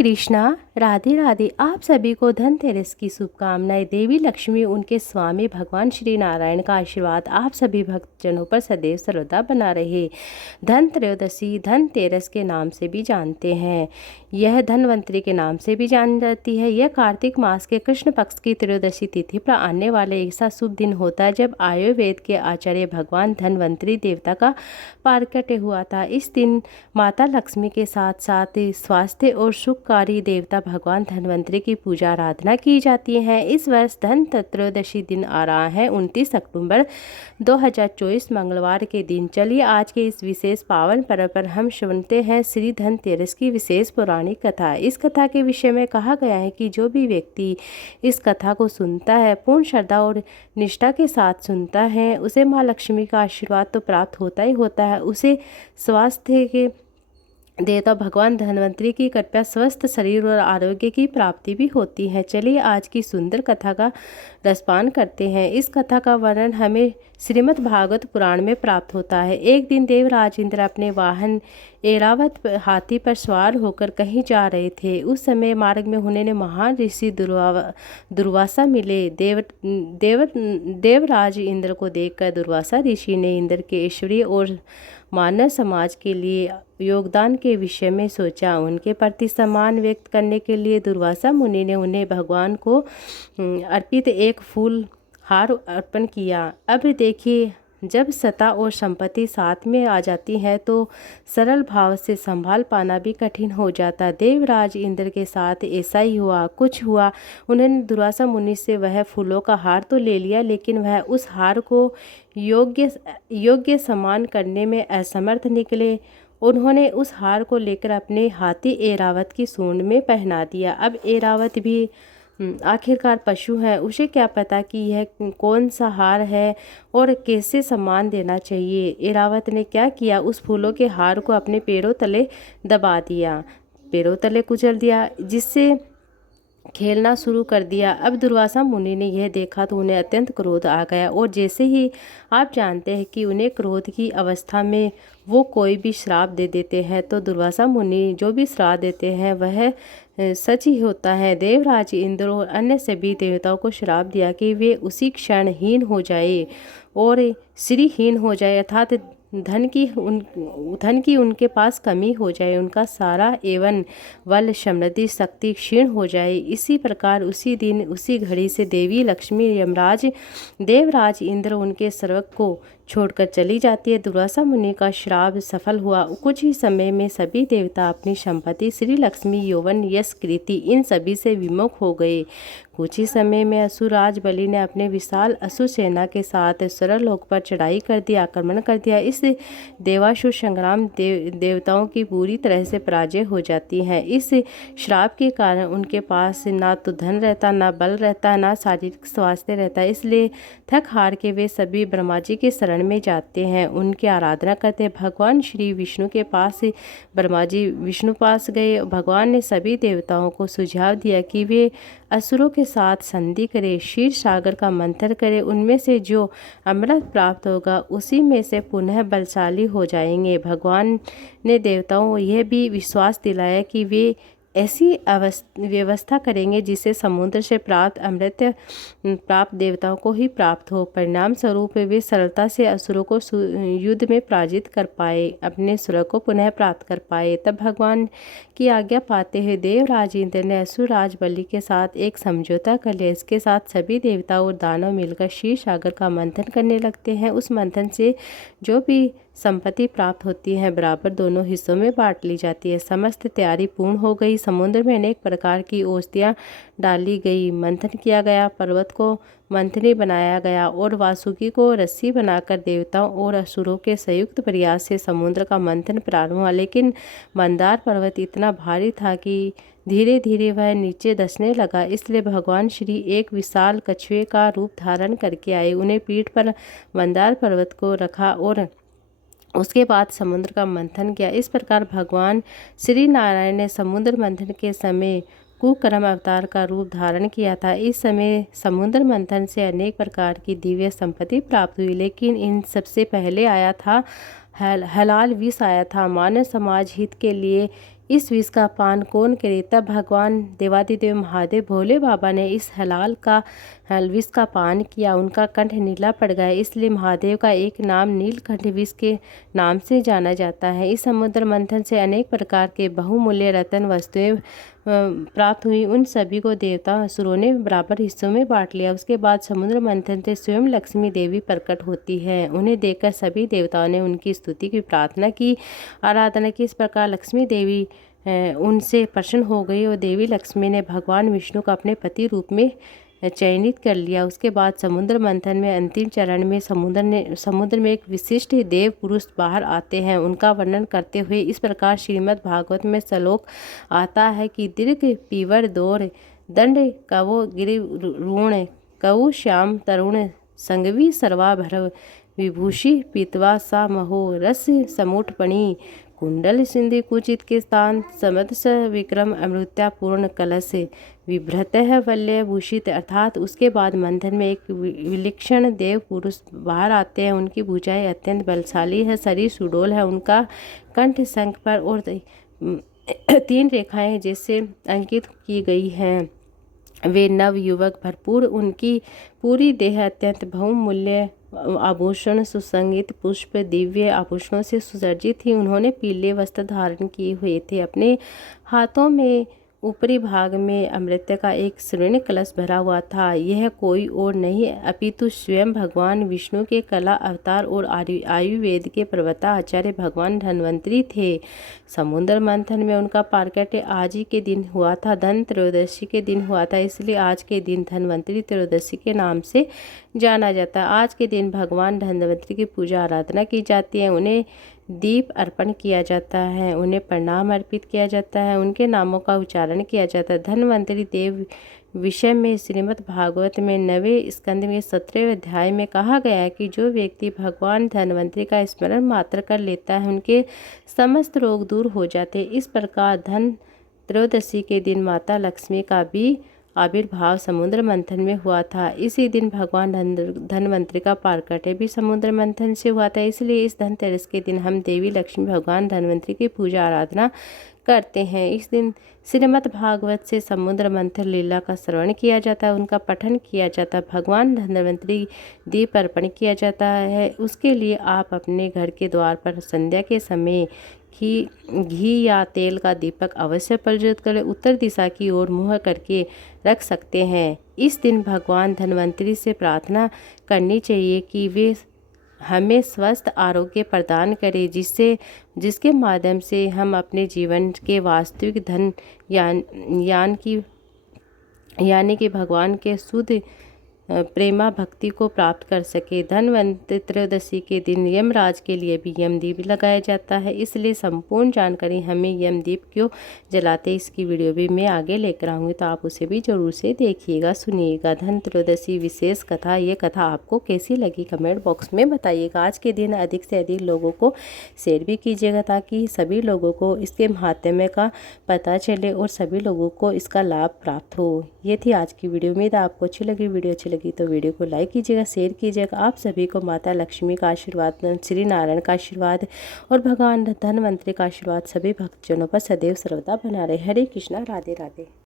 कृष्णा, राधे राधे। आप सभी को धनतेरस की शुभकामनाएं। देवी लक्ष्मी, उनके स्वामी भगवान श्री नारायण का आशीर्वाद आप सभी भक्तजनों पर सदैव सर्वदा बना रहे। धन त्रयोदशी धनतेरस के नाम से भी जानते हैं। यह धनवंतरी के नाम से भी जानी जाती है। यह कार्तिक मास के कृष्ण पक्ष की त्रयोदशी तिथि पर आने वाले ऐसा शुभ दिन होता है जब आयुर्वेद के आचार्य भगवान धनवंतरी देवता का पारकट्य हुआ था। इस दिन माता लक्ष्मी के साथ साथ स्वास्थ्य और सुखकारी देवता भगवान धनवंतरी की पूजा आराधना की जाती है। इस वर्ष धन त्रयोदशी दिन आ रहा है 29 अक्टूबर 2024 मंगलवार के दिन। चलिए आज के इस विशेष पावन पर्व पर हम सुनते हैं श्री धनतेरस की विशेष पौराणिक कथा। इस कथा के विषय में कहा गया है कि जो भी व्यक्ति इस कथा को सुनता है, पूर्ण श्रद्धा और निष्ठा के साथ सुनता है, उसे माँ लक्ष्मी का आशीर्वाद तो प्राप्त होता ही होता है। उसे स्वास्थ्य के देवता भगवान धन्वंतरी की कृपया स्वस्थ शरीर और आरोग्य की प्राप्ति भी होती है। चलिए आज की सुंदर कथा का रसपान करते हैं। इस कथा का वर्णन हमें श्रीमद् भागवत पुराण में प्राप्त होता है। एक दिन देवराज इंद्र अपने वाहन ऐरावत हाथी पर सवार होकर कहीं जा रहे थे। उस समय मार्ग में उन्हें महान ऋषि दुर्वासा मिले। देवराज इंद्र को देखकर दुर्वासा ऋषि ने इंद्र के ऐश्वर्य और मानव समाज के लिए योगदान के विषय में सोचा। उनके प्रति सम्मान व्यक्त करने के लिए दुर्वासा मुनि ने उन्हें भगवान को अर्पित एक फूल हार अर्पण किया। अब देखिए, जब सत्ता और संपत्ति साथ में आ जाती है तो सरल भाव से संभाल पाना भी कठिन हो जाता। देवराज इंद्र के साथ ऐसा ही हुआ। कुछ हुआ, उन्होंने दुर्वासा मुनि से वह फूलों का हार तो ले लिया, लेकिन वह उस हार को योग्य सम्मान करने में असमर्थ निकले। उन्होंने उस हार को लेकर अपने हाथी ऐरावत की सूंड में पहना दिया। अब ऐरावत भी आखिरकार पशु है, उसे क्या पता कि यह कौन सा हार है और कैसे सम्मान देना चाहिए। ऐरावत ने क्या किया, उस फूलों के हार को अपने पैरों तले दबा दिया, पैरों तले कुचल दिया, जिससे खेलना शुरू कर दिया। अब दुर्वासा मुनि ने यह देखा तो उन्हें अत्यंत क्रोध आ गया, और जैसे ही आप जानते हैं कि उन्हें क्रोध की अवस्था में वो कोई भी श्राप दे देते हैं, तो दुर्वासा मुनि जो भी श्राप देते हैं वह सच ही होता है। देवराज इंद्र और अन्य सभी देवताओं को श्राप दिया कि वे उसी क्षण हीन हो जाए और श्रीहीन हो जाए, अर्थात धन की उनके पास कमी हो जाए, उनका सारा एवं बल समृद्धि शक्ति क्षीण हो जाए। इसी प्रकार उसी दिन उसी घड़ी से देवी लक्ष्मी यमराज देवराज इंद्र उनके स्वर्ग को छोड़कर चली जाती है। दुर्वासा मुनि का श्राप सफल हुआ। कुछ ही समय में सभी देवता अपनी संपत्ति श्री लक्ष्मी यौवन यश कीर्ति इन सभी से विमुख हो गए। कुछ ही समय में असुरराज बलि ने अपने विशाल असुर सेना के साथ स्वर्गलोक पर चढ़ाई कर दी, आक्रमण कर दिया। इस देवासुर संग्राम देवताओं की पूरी तरह से पराजय हो जाती है। इस श्राप के कारण उनके पास ना तो धन रहता, ना बल रहता, ना शारीरिक स्वास्थ्य रहता। इसलिए थक हार के वे सभी ब्रह्मा जी के शरण में जाते हैं, उनकी आराधना करते हैं। भगवान श्री विष्णु के पास ब्रह्मा जी विष्णु पास गए। भगवान ने सभी देवताओं को सुझाव दिया कि वे असुरों के साथ संधि करें, क्षीर सागर का मंथन करें, उनमें से जो अमृत प्राप्त होगा उसी में से पुनः बलशाली हो जाएंगे। भगवान ने देवताओं को यह भी विश्वास दिलाया कि वे ऐसी व्यवस्था करेंगे जिससे समुद्र से प्राप्त अमृत प्राप्त देवताओं को ही प्राप्त हो। परिणाम स्वरूप वे सरलता से असुरों को युद्ध में पराजित कर पाए, अपने स्वर्ग को पुनः प्राप्त कर पाए। तब भगवान की आज्ञा पाते हुए देवराज इंद्र ने असुरराज बलि के साथ एक समझौता कर लिया। इसके साथ सभी देवता और दानव मिलकर क्षीर सागर का मंथन करने लगते हैं। उस मंथन से जो भी संपत्ति प्राप्त होती है बराबर दोनों हिस्सों में बांट ली जाती है। समस्त तैयारी पूर्ण हो गई। समुद्र में अनेक प्रकार की औषधियाँ डाली गई, मंथन किया गया, पर्वत को मंथनी बनाया गया और वासुकी को रस्सी बनाकर देवताओं और असुरों के संयुक्त प्रयास से समुद्र का मंथन प्रारंभ हुआ। लेकिन मंदार पर्वत इतना भारी था कि धीरे धीरे वह नीचे धंसने लगा। इसलिए भगवान श्री एक विशाल कछुए का रूप धारण करके आए, उन्हें पीठ पर मंदार पर्वत को रखा और उसके बाद समुद्र का मंथन किया। इस प्रकार भगवान श्री नारायण ने समुद्र मंथन के समय कुकर्म अवतार का रूप धारण किया था। इस समय समुद्र मंथन से अनेक प्रकार की दिव्य संपत्ति प्राप्त हुई, लेकिन इन सबसे पहले आया था हलाल विष आया था। मानव समाज हित के लिए इस विष का पान कौन करे। तब भगवान देवादिदेव महादेव भोले बाबा ने इस विष का पान किया। उनका कंठ नीला पड़ गया, इसलिए महादेव का एक नाम नीलकंठ विष के नाम से जाना जाता है। इस समुद्र मंथन से अनेक प्रकार के बहुमूल्य रत्न वस्तुएं प्राप्त हुई। उन सभी को देवता असुरों ने बराबर हिस्सों में बांट लिया। उसके बाद समुद्र मंथन से स्वयं लक्ष्मी देवी प्रकट होती है। उन्हें देखकर सभी देवताओं ने उनकी स्तुति की, प्रार्थना की, आराधना की। इस प्रकार लक्ष्मी देवी उनसे प्रसन्न हो गई और देवी लक्ष्मी ने भगवान विष्णु को अपने पति रूप में चयनित कर लिया। उसके बाद समुद्र मंथन में अंतिम चरण में समुद्र में एक विशिष्ट देव पुरुष बाहर आते हैं। उनका वर्णन करते हुए इस प्रकार श्रीमद् भागवत में श्लोक आता है कि दीर्घ पीवर दौर दंड कवो गिरिरूण कऊ श्याम तरुण संगवी सर्वाभरव विभूषि पीतवा सा महो रस समुटपणि कुंडल सिंधु कुचित के स्थान समदस विक्रम अमृत्या पूर्ण कलश विभ्रत है वल्य भूषित। अर्थात उसके बाद मंथन में एक विलक्षण देव पुरुष बाहर आते हैं। उनकी भुजाएं अत्यंत बलशाली है, शरीर सुडौल है, उनका कंठ शंख पर और 3 रेखाएं जैसे अंकित की गई हैं। वे नव युवक भरपूर, उनकी पूरी देह अत्यंत बहुमूल्य आभूषण सुसंगीत पुष्प दिव्य आभूषणों से सुसज्जित थी। उन्होंने पीले वस्त्र धारण किए हुए थे। अपने हाथों में ऊपरी भाग में अमृत का एक स्वर्ण कलश भरा हुआ था। यह कोई और नहीं अपितु स्वयं भगवान विष्णु के कला अवतार और आयुर्वेद के प्रवक्ता आचार्य भगवान धन्वंतरी थे। समुद्र मंथन में उनका प्राकट्य आज ही के दिन हुआ था। धन त्रयोदशी के दिन हुआ था, इसलिए आज के दिन धन्वंतरी त्रयोदशी के नाम से जाना जाता है। आज के दिन भगवान धन्वंतरी की पूजा आराधना की जाती है। उन्हें दीप अर्पण किया जाता है, उन्हें प्रणाम अर्पित किया जाता है, उनके नामों का उच्चारण किया जाता है। धन्वंतरी देव विषय में श्रीमद् भागवत में 9वें स्कंद में 17वें अध्याय में कहा गया है कि जो व्यक्ति भगवान धन्वंतरी का स्मरण मात्र कर लेता है उनके समस्त रोग दूर हो जाते हैं। इस प्रकार धन त्रयोदशी के दिन माता लक्ष्मी का भी आविर्भाव समुद्र मंथन में हुआ था। इसी दिन भगवान धन्वंतरी का प्राकट्य भी समुद्र मंथन से हुआ था। इसलिए इस धनतेरस के दिन हम देवी लक्ष्मी भगवान धन्वंतरी की पूजा आराधना करते हैं। इस दिन श्रीमद् भागवत से समुद्र मंथन लीला का श्रवण किया जाता है, उनका पठन किया जाता है, भगवान धन्वंतरी दीप अर्पण किया जाता है। उसके लिए आप अपने घर के द्वार पर संध्या के समय घी या तेल का दीपक अवश्य प्रज्वलित करें। उत्तर दिशा की ओर मुँह करके रख सकते हैं। इस दिन भगवान धन्वंतरी से प्रार्थना करनी चाहिए कि वे हमें स्वस्थ आरोग्य प्रदान करें, जिसके माध्यम से हम अपने जीवन के वास्तविक धन यानी कि भगवान के शुद्ध प्रेमा भक्ति को प्राप्त कर सके। धनवंतरी त्रयोदशी के दिन यमराज के लिए भी यमदीप लगाया जाता है, इसलिए संपूर्ण जानकारी हमें यमदीप क्यों जलाते इसकी वीडियो भी मैं आगे लेकर आऊँगी, तो आप उसे भी जरूर से देखिएगा, सुनिएगा। धन त्रयोदशी विशेष कथा, ये कथा आपको कैसी लगी कमेंट बॉक्स में बताइएगा। आज के दिन अधिक से अधिक लोगों को शेयर भी कीजिएगा ताकि सभी लोगों को इसके महात्म्य का पता चले और सभी लोगों को इसका लाभ प्राप्त हो। ये थी आज की वीडियो। उम्मीद है आपको अच्छी लगी। वीडियो अच्छी लगी तो वीडियो को लाइक कीजिएगा, शेयर कीजिएगा। आप सभी को माता लक्ष्मी का आशीर्वाद, श्री नारायण का आशीर्वाद और भगवान धन्वंतरी का आशीर्वाद सभी भक्तजनों पर सदैव सर्वदा बना रहे। हरे कृष्णा, राधे राधे।